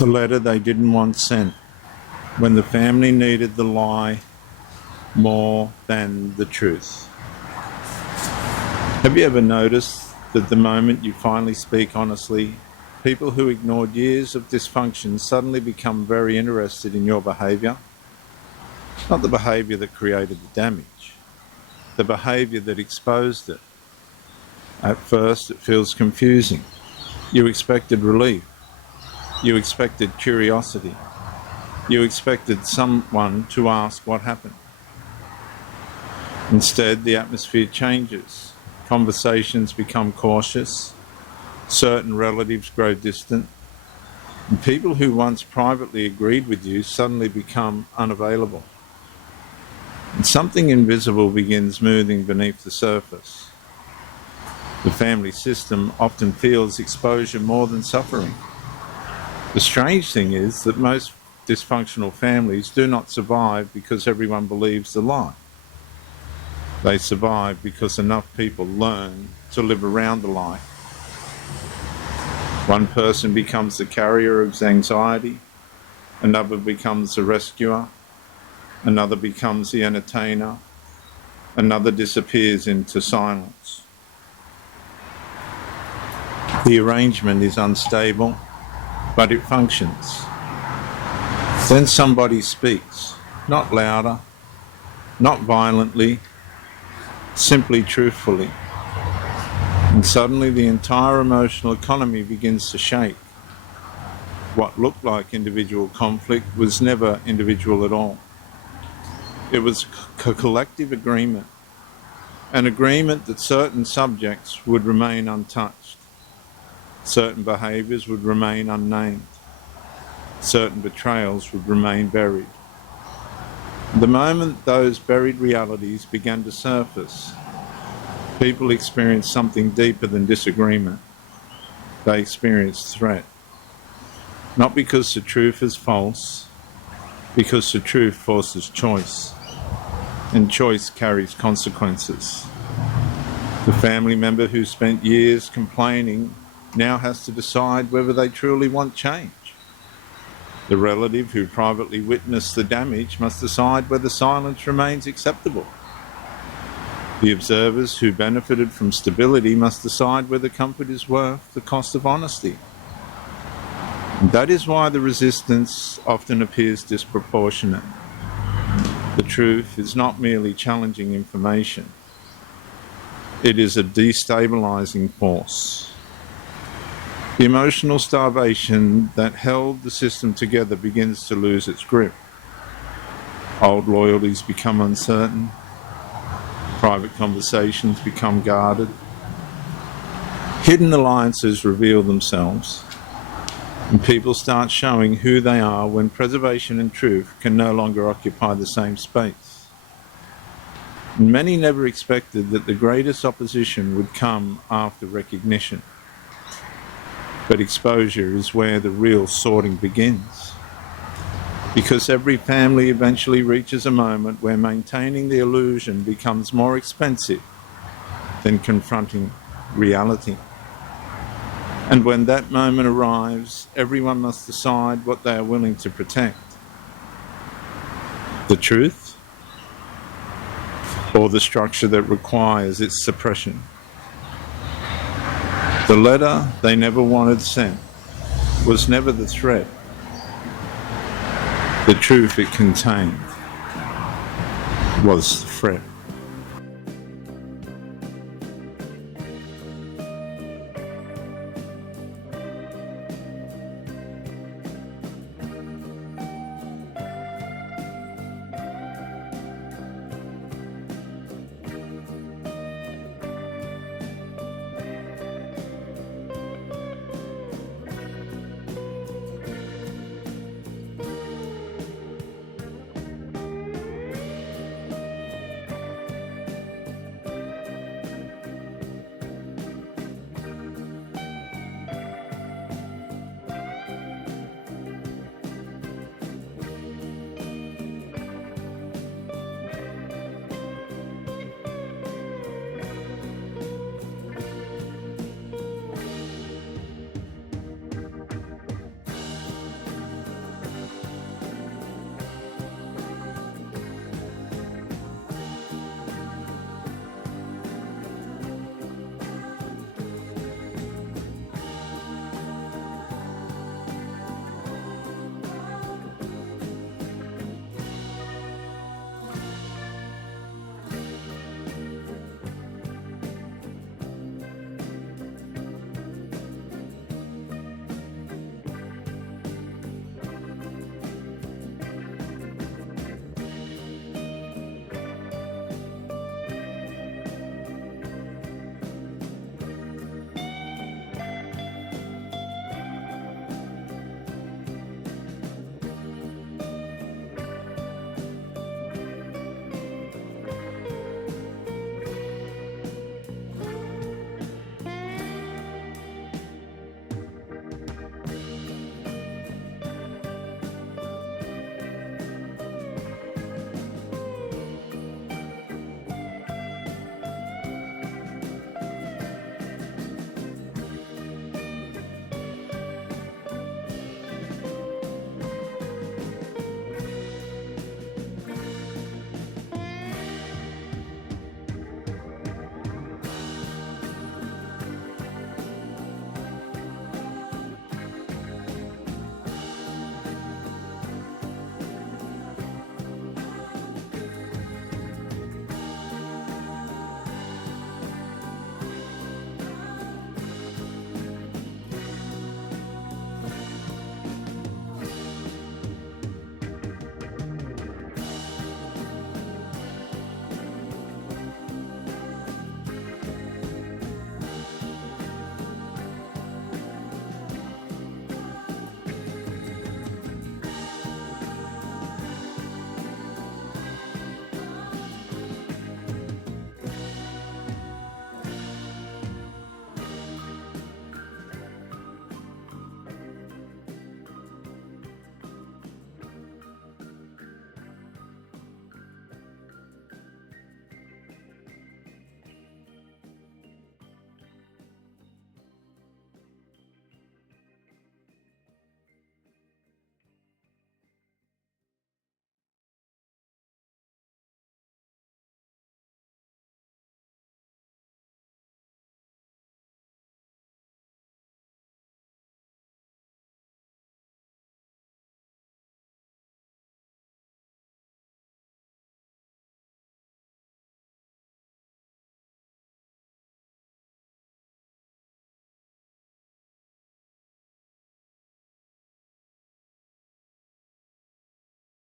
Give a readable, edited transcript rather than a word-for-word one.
The letter they didn't want sent when the family needed the lie more than the truth. Have you ever noticed that the moment you finally speak honestly, people who ignored years of dysfunction suddenly become very interested in your behaviour? Not the behaviour that created the damage, the behaviour that exposed it. At first it feels confusing. You expected relief. You expected curiosity. You expected someone to ask what happened. Instead, the atmosphere changes. Conversations become cautious. Certain relatives grow distant. And people who once privately agreed with you suddenly become unavailable. And something invisible begins moving beneath the surface. The family system often feels exposure more than suffering. The strange thing is that most dysfunctional families do not survive because everyone believes the lie. They survive because enough people learn to live around the lie. One person becomes the carrier of anxiety, another becomes the rescuer, another becomes the entertainer, another disappears into silence. The arrangement is unstable, but it functions. Then somebody speaks, not louder, not violently, simply truthfully. And suddenly the entire emotional economy begins to shake. What looked like individual conflict was never individual at all. It was a collective agreement, an agreement that certain subjects would remain untouched, certain behaviours would remain unnamed, certain betrayals would remain buried. The moment those buried realities began to surface, people experienced something deeper than disagreement. They experienced threat. Not because the truth is false, because the truth forces choice, and choice carries consequences. The family member who spent years complaining now has to decide whether they truly want change. The relative who privately witnessed the damage must decide whether silence remains acceptable. The observers who benefited from stability must decide whether comfort is worth the cost of honesty. And that is why the resistance often appears disproportionate. The truth is not merely challenging information. It is a destabilizing force. The emotional starvation that held the system together begins to lose its grip. Old loyalties become uncertain. Private conversations become guarded. Hidden alliances reveal themselves. And people start showing who they are when preservation and truth can no longer occupy the same space. And many never expected that the greatest opposition would come after recognition. But exposure is where the real sorting begins. Because every family eventually reaches a moment where maintaining the illusion becomes more expensive than confronting reality. And when that moment arrives, everyone must decide what they are willing to protect. The truth, or the structure that requires its suppression. The letter they never wanted sent was never the threat. The truth it contained was the threat.